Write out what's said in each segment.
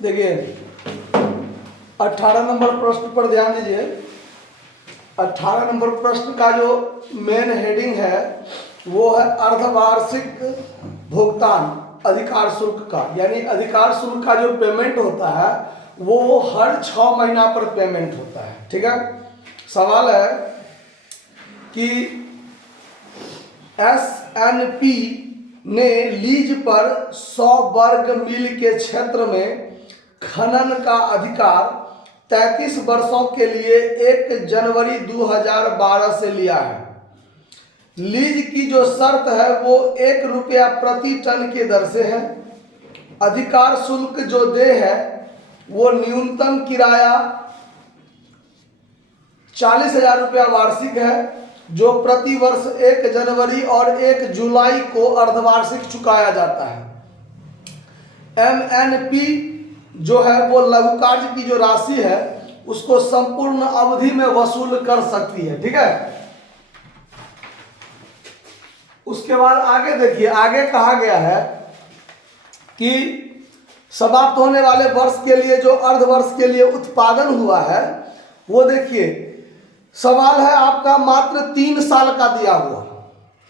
देखिए 18 नंबर प्रश्न पर ध्यान दीजिए। 18 नंबर प्रश्न का जो मेन हेडिंग है वो है अर्धवार्षिक भुगतान अधिकार शुल्क का, यानी अधिकार शुल्क का जो पेमेंट होता है वो हर 6 महीना पर पेमेंट होता है। ठीक है, सवाल है कि एसएनपी ने लीज पर 100 वर्ग मील के क्षेत्र में खनन का अधिकार 33 वर्षों के लिए 1 जनवरी 2012 से लिया है। लीज की जो शर्त है वो 1 रुपया प्रति टन के दर से है। अधिकार शुल्क जो दे है वो न्यूनतम किराया 40,000 रुपया वार्षिक है, जो प्रति वर्ष 1 जनवरी और 1 जुलाई को अर्धवार्षिक चुकाया जाता है। एमएनपी जो है वो लघु कार्य की जो राशि है उसको संपूर्ण अवधि में वसूल कर सकती है। ठीक है, उसके बाद आगे देखिए, आगे कहा गया है कि समाप्त होने वाले वर्ष के लिए जो अर्धवर्ष के लिए उत्पादन हुआ है वो देखिए, सवाल है आपका मात्र 3 साल का दिया हुआ,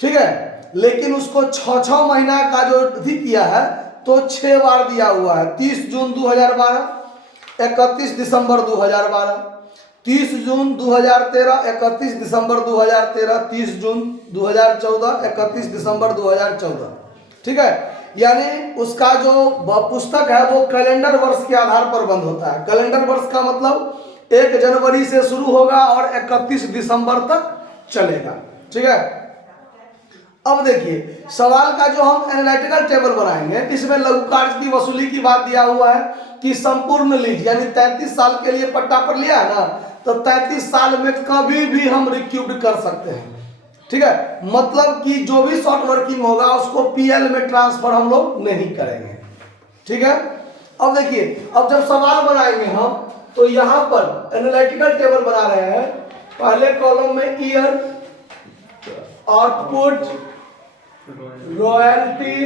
ठीक है, लेकिन उसको 6 महीना का जो अधिक किया है तो 6 बार दिया हुआ है। 30 जून 2012, 31 दिसंबर 2012, 30 जून 2013, 31 दिसंबर 2013, 30 जून 2014, 31 दिसंबर 2014। ठीक है, यानी उसका जो पुस्तक है वो कैलेंडर वर्ष के आधार पर बंद होता है। कैलेंडर वर्ष का मतलब 1 जनवरी से शुरू होगा और 31 दिसंबर तक चलेगा। ठीक है, अब देखिए सवाल का जो हम एनालिटिकल टेबल बनाएंगे, इसमें लघु कार्य की वसूली की बात दिया हुआ है कि संपूर्ण लीज यानी 33 साल के लिए पट्टा पर लिया है ना, तो 33 साल में कभी भी हम रिक्यूब कर सकते हैं। ठीक है, मतलब कि जो भी शॉर्ट वर्किंग होगा उसको पीएल में ट्रांसफर हम लोग नहीं करेंगे। ठीक है, अब देखिए, अब जब सवाल बनाएंगे हम तो यहां पर एनालिटिकल टेबल बना रहे हैं। पहले कॉलम में year, output, royalty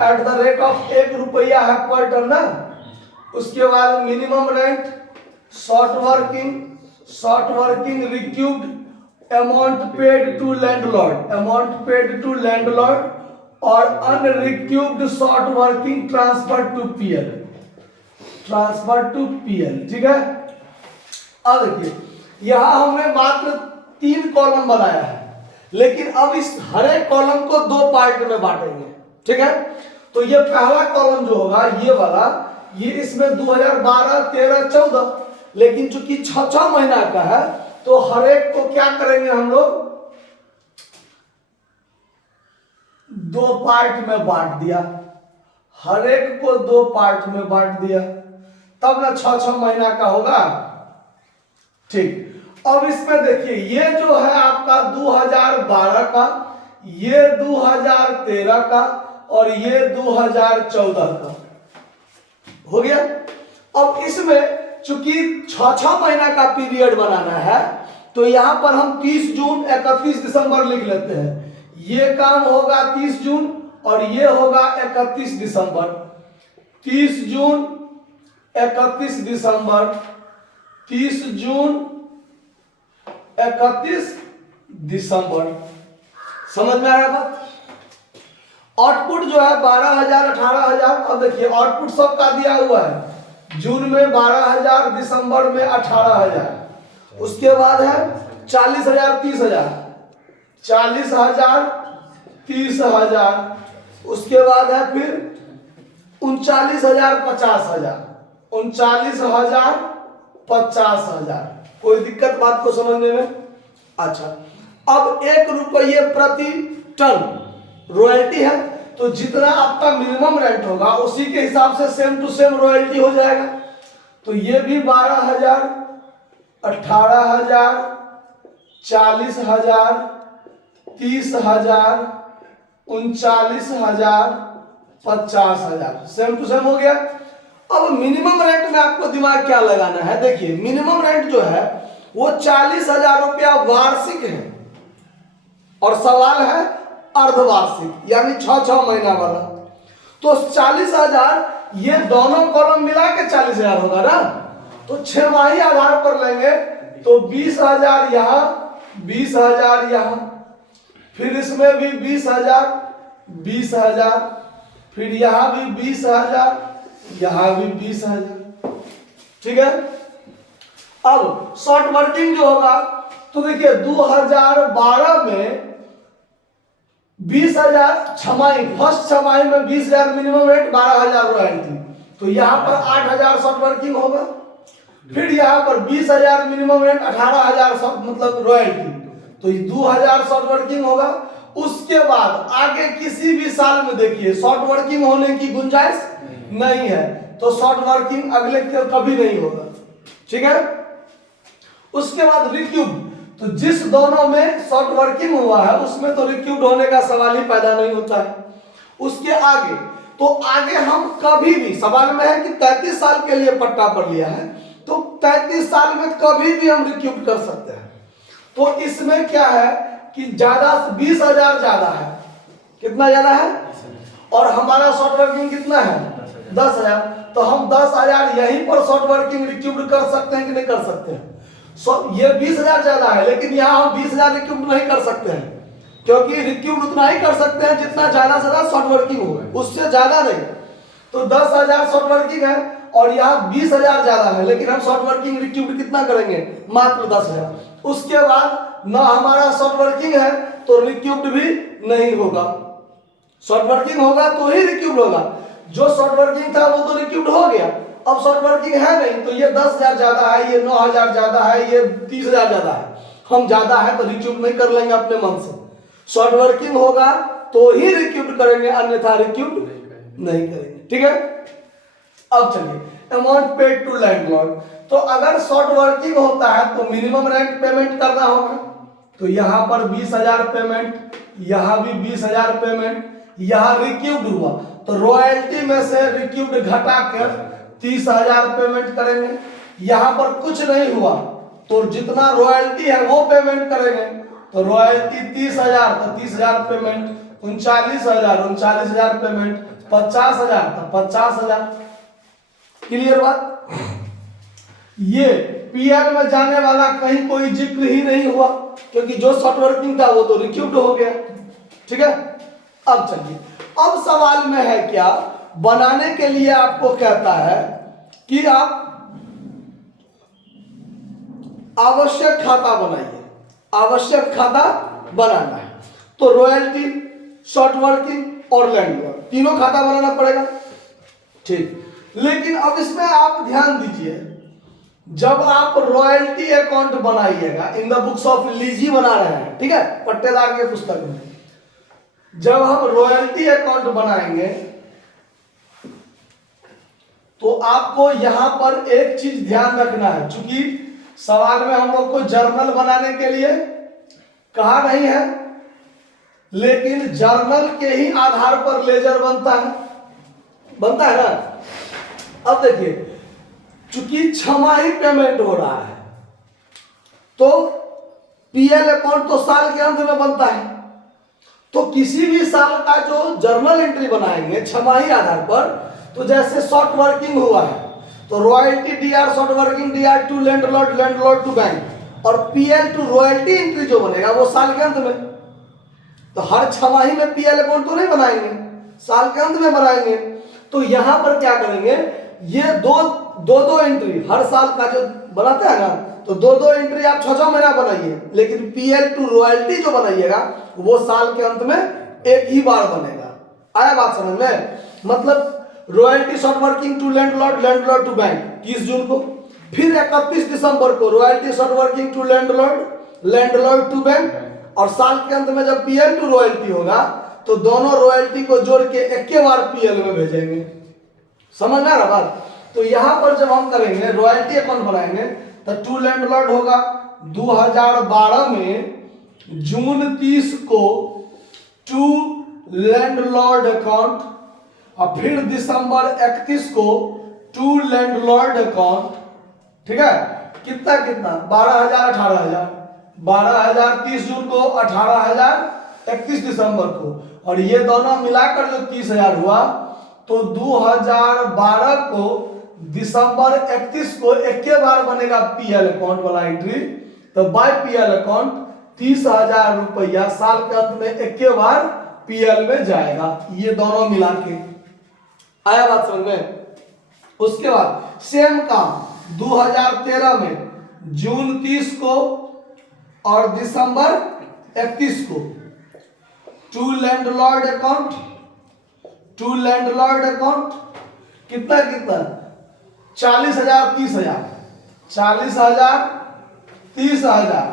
at the rate of 1 रुपया है पर टन ना, उसके बाद minimum rent, short working recouped, amount paid to landlord और unrecouped short working transfer to PL. ठीक है, अब देखिए यहां हमने मात्र 3 कॉलम बनाया है, लेकिन अब इस हर एक कॉलम को 2 पार्ट में बांटेंगे। ठीक है, तो ये पहला कॉलम जो होगा ये वाला, ये इसमें 2012, 13, 14, लेकिन चूंकि 6 महीना का है तो हर एक को क्या करेंगे हम लोग, 2 पार्ट में बांट दिया। हर एक को 2 पार्ट में बांट दिया, तब ना 6 महीना का होगा। ठीक, अब इसमें देखिए ये जो है आपका 2012 का, ये 2013 का और ये 2014 का हो गया। अब इसमें चूंकि 6 महीना का पीरियड बनाना है तो यहां पर हम 30 जून 31 दिसंबर लिख लेते हैं। ये काम होगा 30 जून और ये होगा 31 दिसंबर। 30 जून 31 दिसंबर, 30 जून 31 दिसंबर। समझ में आ रहा बात? आउटपुट जो है 12,000, 18,000। अब देखिए आउटपुट सबका दिया हुआ है, जून में 12,000, दिसंबर में 18,000, उसके बाद है 40,000, 30,000, 40,000, 30,000, उसके बाद है फिर 39,000, 50,000, 39,000, 50,000। कोई दिक्कत बात को समझने में? अच्छा, अब 1 रुपये प्रति टन रॉयल्टी है, तो जितना आपका मिनिमम रेंट होगा उसी के हिसाब से सेम टू सेम रॉयल्टी हो जाएगा। तो ये भी 12,000, 18,000, 40,000, 30,000, 39,000, 50,000 सेम टू सेम हो गया। अब मिनिमम रेंट में आपको दिमाग क्या लगाना है, देखिए मिनिमम रेंट जो है वो 40,000 रुपया वार्षिक है और सवाल है अर्धवार्षिक यानी 6 महीना वाला। तो 40,000 ये दोनों कॉलम मिला के 40,000 होगा ना। तो छमाही आधार पर लेंगे तो 20,000 यहाँ, 20,000 यहाँ, फिर इसमें भी 20,000, 20,000, फिर यहाँ भी 20,000, यहाँ भी 20,000। ठीक है। अब शॉर्ट वर्किंग जो होगा तो देखिए 2012 में 20,000 छमाही, फर्स्ट छमाही में 20,000 मिनिमम रेट, 12,000 रॉयल्टी, तो यहाँ पर 8,000 शॉर्ट वर्किंग होगा। फिर यहाँ पर 20,000 मिनिमम रेट, 18,000 मतलब रॉयल्टी, तो 2,000 शॉर्ट वर्किंग होगा। उसके बाद आगे किसी भी साल में देखिए शॉर्ट वर्किंग होने की गुंजाइश नहीं है, तो शॉर्ट वर्किंग अगले कभी नहीं होगा। ठीक है। उसके बाद रिक्यूब, तो जिस दोनों में शॉर्ट वर्किंग हुआ है उसमें तो रिक्यूब होने का सवाल ही पैदा नहीं होता है। उसके आगे तो आगे हम कभी भी, सवाल में है कि 33 साल के लिए पट्टा पर लिया है, तो 33 साल में कभी भी हम रिक्यूब कर सकते हैं। तो इसमें क्या है कि ज्यादा 20,000 ज्यादा है। कितना ज्यादा है? और हमारा शॉर्ट वर्किंग कितना है? 10,000। तो हम 10,000 यहीं पर शॉर्ट वर्किंग रिक्यूब कर सकते हैं कि नहीं कर सकते हैं? ये 20,000 ज्यादा है, लेकिन यहाँ हम 20,000 रिक्यूब नहीं कर सकते हैं, क्योंकि रिक्यूब उतना ही कर सकते हैं जितना ज्यादा से ज्यादा शॉर्ट वर्किंग हो, उससे ज्यादा नहीं। तो 10,000 शॉर्ट वर्किंग है और यहाँ 20,000 ज्यादा है, लेकिन हम शॉर्ट वर्किंग रिक्यूब कितना करेंगे? मात्र 10,000। उसके बाद ना हमारा शॉर्ट वर्किंग है तो रिक्यूब भी नहीं होगा। शॉर्ट वर्किंग होगा तो ही रिक्यूब होगा। जो शॉर्ट वर्किंग था वो तो रिक्यूब हो गया, अब शॉर्ट वर्किंग है नहीं, तो ये 10,000 ज्यादा है, ये 9,000 ज्यादा है, ये 30,000 ज्यादा है, हम ज्यादा है तो रिक्यूब नहीं कर लेंगे अपने मन से। शॉर्ट वर्किंग होगा तो ही रिक्यूब करेंगे, अन्यथा रिक्यूब नहीं करेंगे। ठीक है। अब चलिए अमाउंट पेड टू लैंडलॉर्ड, तो अगर शॉर्ट वर्किंग होता है तो मिनिमम रेंट पेमेंट करना होगा, तो यहाँ पर 20,000 पेमेंट, यहाँ भी 20,000 पेमेंट, यहाँ रिक्यूब हुआ तो रॉयल्टी में से रिक्यूब घटा कर 30,000 पेमेंट करेंगे। यहाँ पर कुछ नहीं हुआ तो जितना रॉयल्टी है वो पेमेंट करेंगे, तो रॉयल्टी 30,000 तो 30,000 पेमेंट, 39,000 39,000 पेमेंट, 50,000 तो 50,000। क्लियर बात? ये पीएल में जाने वाला कहीं कोई जिक्र ही नहीं हुआ, क्योंकि जो शॉर्ट वर्किंग था वो तो रिक्यूब्ड हो गया। ठीक है। अब चलिए, अब सवाल में है क्या, बनाने के लिए आपको कहता है कि आप आवश्यक खाता बनाइए, आवश्यक खाता बनाना है, तो रॉयल्टी, शॉर्ट वर्किंग और लैंडलॉर्ड तीनों खाता बनाना पड़ेगा। ठीक, लेकिन अब इसमें आप ध्यान दीजिए, जब आप रॉयल्टी अकाउंट बनाइएगा, इन द बुक्स ऑफ लीजी बना रहे हैं, ठीक है, पट्टेदार के पुस्तक में, जब हम रॉयल्टी अकाउंट बनाएंगे तो आपको यहां पर एक चीज ध्यान रखना है, चूंकि सवाल में हम लोग को जर्नल बनाने के लिए कहा नहीं है, लेकिन जर्नल के ही आधार पर लेजर बनता है ना। अब देखिए, चूंकि छमाही पेमेंट हो रहा है तो पीएल अकाउंट तो साल के अंत में बनता है, तो किसी भी साल का जो जर्नल एंट्री बनाएंगे छमाही आधार पर, तो जैसे शॉर्ट वर्किंग हुआ है तो royalty DR short working DR to landlord, landlord to bank, और पीएल टू रॉयल्टी एंट्री जो बनेगा वो साल के अंत में। तो हर छमाही में पीएल अकाउंट तो नहीं बनाएंगे, साल के अंत में बनाएंगे। तो यहां पर क्या करेंगे, ये दो एंट्री हर साल का जो बनाते हैं ना, तो दो एंट्री आप 6 महीना बनाइए, लेकिन पीएल टू रॉयल्टी जो बनाइएगा वो साल के अंत में एक ही बार बनेगा। आया बात समझ में? मतलब royalty short working to landlord, landlord to bank 30 जून को, फिर 31 दिसंबर को royalty short working to landlord, landlord to bank, और साल के अंत में जब पीएल टू रॉयल्टी होगा तो दोनों रॉयल्टी को जोड़ के एक के बार पीएल में भेजेंगे। समझ में आ रहा बात? तो यहां पर जब हम करेंगे रॉयल्टी अकाउंट बनाएंगे तो टू लैंडलॉर्ड होगा 2012 में जून 30 को टू लैंडलॉर्ड अकाउंट, और फिर दिसंबर 31 को टू लैंडलॉर्ड अकाउंट। ठीक है, कितना 12,000 18,000, 12,000 30 जून को, 18,000 31 दिसंबर को, और ये दोनों मिलाकर जो 30,000 हुआ तो 2012 को दिसंबर 31 को एक के बार बनेगा पीएल अकाउंट वाला एंट्री। तो बाय पीएल अकाउंट 30,000 रुपया साल के अंत में एक के बार पीएल में जाएगा। ये दोनों मिला के आया बात समझ में। उसके बाद सेम काम 2013 में जून 30 को और दिसंबर 31 को टू लैंडलॉर्ड अकाउंट कितना 40,000 30,000 40,000 30,000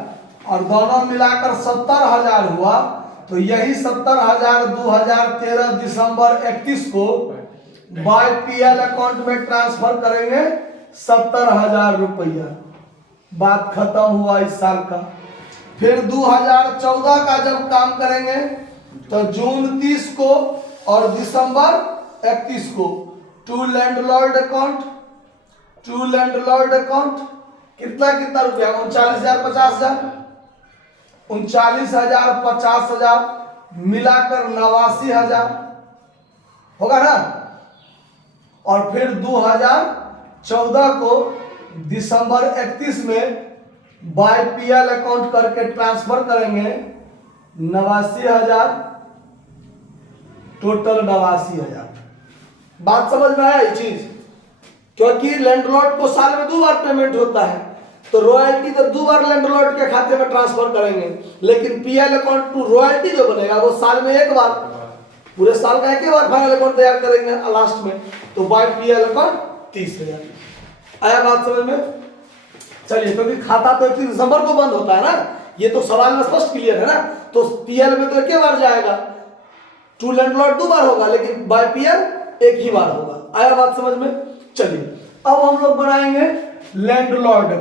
और दोनों मिलाकर 70,000 हुआ। तो यही 70,000 2013 दिसंबर 31 को बाय पीएल अकाउंट में ट्रांसफर करेंगे 70,000 रुपया। बात खत्म हुआ इस साल का। फिर 2014 का जब काम करेंगे तो जून 30 को और दिसंबर 31 को टू लैंडलॉर्ड अकाउंट कितना रुपया 39,000 50,000 39,000 50,000 मिलाकर 89,000 होगा ना। और फिर 2014 को दिसंबर 31 में बाय पीएल अकाउंट करके ट्रांसफर करेंगे 89,000 टोटल 89,000। बात समझ में आया ये चीज। क्योंकि लैंडलॉर्ड को साल में 2 बार पेमेंट होता है तो रॉयल्टी तो 2 बार लैंडलॉर्ड के खाते में ट्रांसफर करेंगे, लेकिन पीएल अकाउंट टू रॉयल्टी जो बनेगा वो साल में एक बार, पूरे साल का एक ही बार फाइनल अकाउंट तैयार करेंगे लास्ट में। तो बाय पीएल अकाउंट 30,000। आया बात समझ में। चलिए, क्योंकि खाता तो 31 दिसंबर को बंद होता है ना, ये तो सवाल में स्पष्ट क्लियर है ना। तो पीएल में तो एक ही बार जाएगा, टू लैंडलॉर्ड 2 बार होगा, लेकिन बाय पीएल एक ही बार होगा। आया बात समझ में। चलिए, अब हम लोग बनाएंगे लैंडलॉर्ड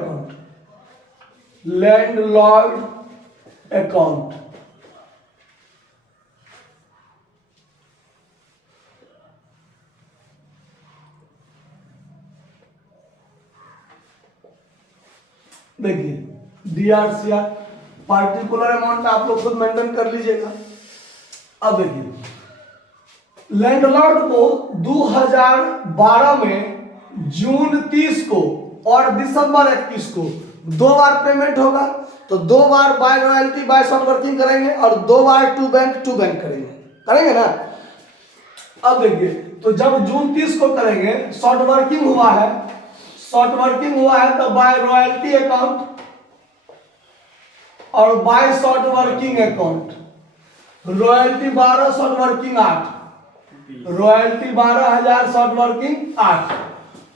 अकाउंट। देखिए, डीआरसीआर पार्टिकुलर अमाउंट आप लोग खुद मेंटेन कर लीजिएगा। अब देखिए, लैंडलॉर्ड को 2012 में जून 30 को और दिसंबर 31 को 2 बार पेमेंट होगा। तो 2 बार by royalty by short working करेंगे और 2 बार टू बैंक करेंगे ना। अब देखिए, तो जब जून 30 को करेंगे शॉर्ट वर्किंग हुआ है तो बाय रॉयल्टी अकाउंट और by short working account royalty 12 short working 8 royalty 12,000 short working 8।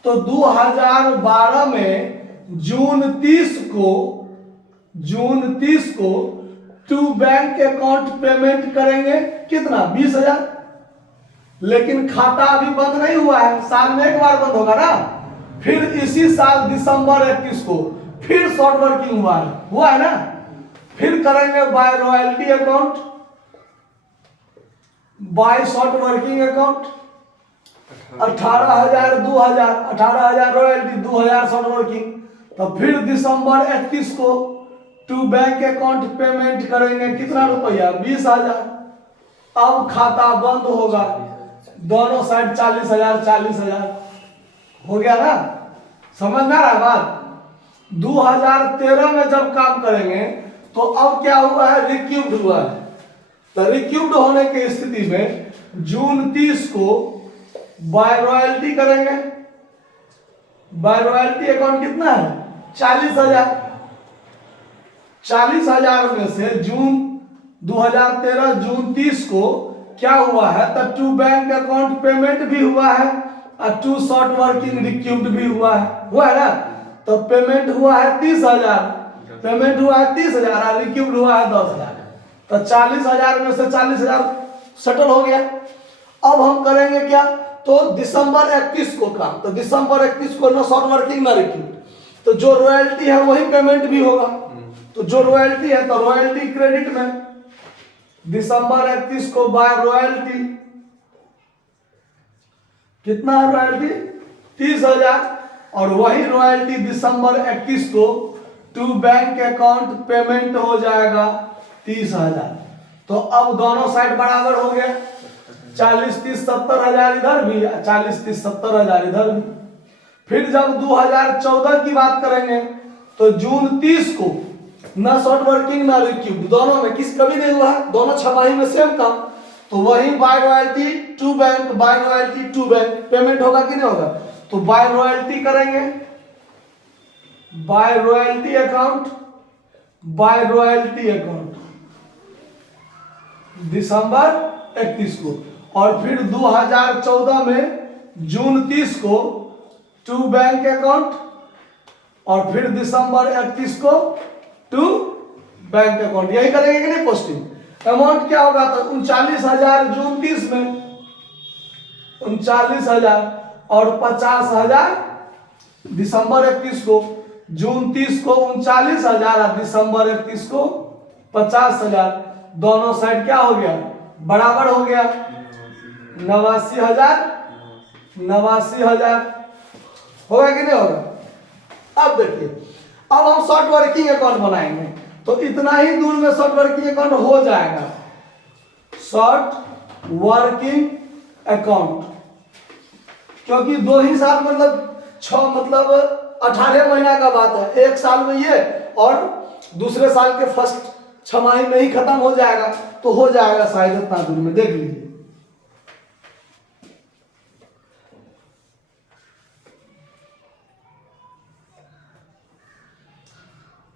तो 2012 में जून 30 को टू बैंक अकाउंट पेमेंट करेंगे कितना 20,000। लेकिन खाता अभी बंद नहीं हुआ है, साल में एक बार बंद होगा ना। फिर इसी साल दिसंबर 31 को फिर शॉर्ट वर्किंग हुआ है ना। फिर करेंगे by royalty account by short working account 18,000 2,000 18,000 royalty 2,000 short working. तो फिर दिसंबर 31 को टू बैंक अकाउंट पेमेंट करेंगे कितना रुपया 20,000। अब खाता बंद होगा, दोनों साइड 40,000 हो गया ना। समझ में आ रहा है बात। 2013 में जब काम करेंगे तो अब क्या हुआ है, रिक्यूब्ड हुआ है। तो रिक्यूब्ड होने की स्थिति में जून 30 को बाय रॉयल्टी करेंगे। बाय रॉयल्टी अकाउंट कितना है 40,000 में से जून 2013 जून 30 को क्या हुआ है, तो टू बैंक अकाउंट पेमेंट भी हुआ है और टू शॉर्ट वर्किंग रिक्यूब्ड भी हुआ है ना। तो पेमेंट हुआ है 30,000 और रिक्यूब्ड हुआ है 10,000। तो 40,000 में से 40,000 सेटल हो गया। अब हम करेंगे क्या, तो दिसंबर 31 को काम। तो दिसंबर 31 को ना शॉर्ट वर्किंग ना रिक्यूब्ड, तो जो रॉयल्टी है वही पेमेंट भी होगा। तो जो रॉयल्टी है तो रॉयल्टी क्रेडिट में दिसंबर 31 को बाय रॉयल्टी कितना है रॉयल्टी 30,000 और वही रॉयल्टी दिसंबर 31 को टू बैंक अकाउंट पेमेंट हो जाएगा 30,000। तो अब दोनों साइड बराबर हो गया। 40 30 70 हजार इधर भी, 40 30 70 हजार इधर भी। फिर जब 2014 की बात करेंगे तो जून 30 को ना शॉर्ट वर्किंग ना रिक्यूब, दोनों में किस कभी नहीं हुआ, दोनों छमाही में सेम काम। तो वही by royalty to bank, by royalty to bank payment होगा कि नहीं होगा। तो बाय रॉयल्टी करेंगे, by royalty account, by royalty account दिसंबर 31 को, और फिर 2014 में जून 30 को टू बैंक अकाउंट, और फिर दिसंबर 31 को टू बैंक अकाउंट। यही करेंगे कि नहीं पोस्टिंग। अमाउंट क्या होगा, तो 39,000 जून 30 में, 39,000 और 50,000 दिसंबर 31 को। जून 30 को 39,000 और दिसंबर 31 को 50,000, दोनों साइड क्या हो गया, बराबर हो गया, 89,000, 89,000 होगा कि नहीं होगा। अब देखिए, अब हम शॉर्ट वर्किंग अकाउंट बनाएंगे, तो इतना ही दूर में शॉर्ट वर्किंग अकाउंट हो जाएगा। शॉर्ट वर्किंग अकाउंट, क्योंकि 2 ही साल मतलब 6 मतलब 18 महीना का बात है, एक साल में ये और दूसरे साल के फर्स्ट छमाही में ही खत्म हो जाएगा, तो हो जाएगा शायद इतना दूर में। देख लीजिए,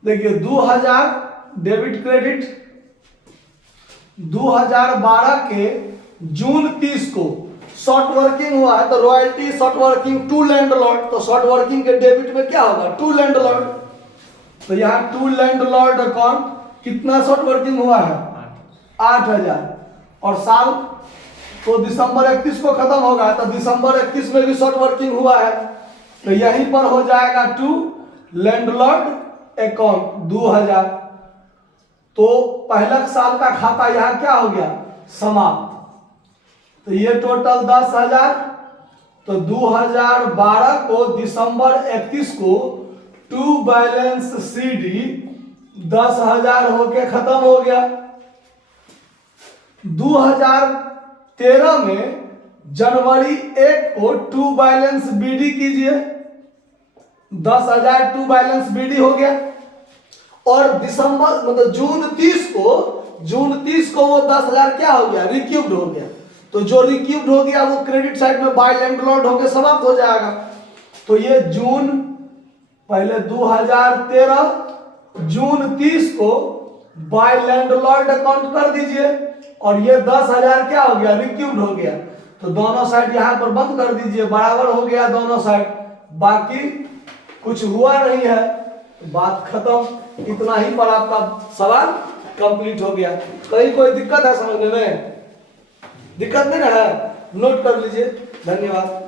देखिए 2000 डेबिट क्रेडिट 2012 के जून 30 को शॉर्ट वर्किंग हुआ है, तो royalty short working to landlord, तो शॉर्ट वर्किंग के डेबिट में क्या होगा, टू लैंडलॉर्ड। तो यहाँ टू लैंडलॉर्ड अकाउंट कितना शॉर्ट वर्किंग हुआ है, 8,000, और साल तो दिसंबर 31 को खत्म होगा, तो दिसंबर 31 में भी शॉर्ट वर्किंग हुआ है, तो यहीं पर हो जाएगा टू लैंडलॉर्ड अकाउंट 2000। तो पहला साल का खाता यहाँ क्या हो गया, समाप्त। तो ये टोटल 10,000, तो 2012 को दिसंबर 31 को टू बैलेंस CD 10,000 होके खत्म हो गया। 2013 में जनवरी 1 को टू बैलेंस BD कीजिए, 10,000 टू बैलेंस BD हो गया, और दिसंबर मतलब जून 30 को वो 10,000 क्या हो गया, रिक्यूब्ड हो गया। तो जो रिक्यूब्ड हो गया वो क्रेडिट साइड में बाय लैंडलॉर्ड होकर समाप्त हो जाएगा। तो ये जून पहले 2013 जून 30 को बाय लैंडलॉर्ड अकाउंट कर दीजिए, और ये 10,000 क्या हो गया, रिक्यूब्ड हो गया। तो दोनों साइड यहाँ पर बंद कर दीजिए, बराबर हो गया दोनों साइड, बाकी कुछ हुआ नहीं है, बात खत्म। इतना ही पर आपका सवाल कंप्लीट हो गया। कहीं कोई दिक्कत है समझने में, दिक्कत नहीं ना है, नोट कर लीजिए। धन्यवाद।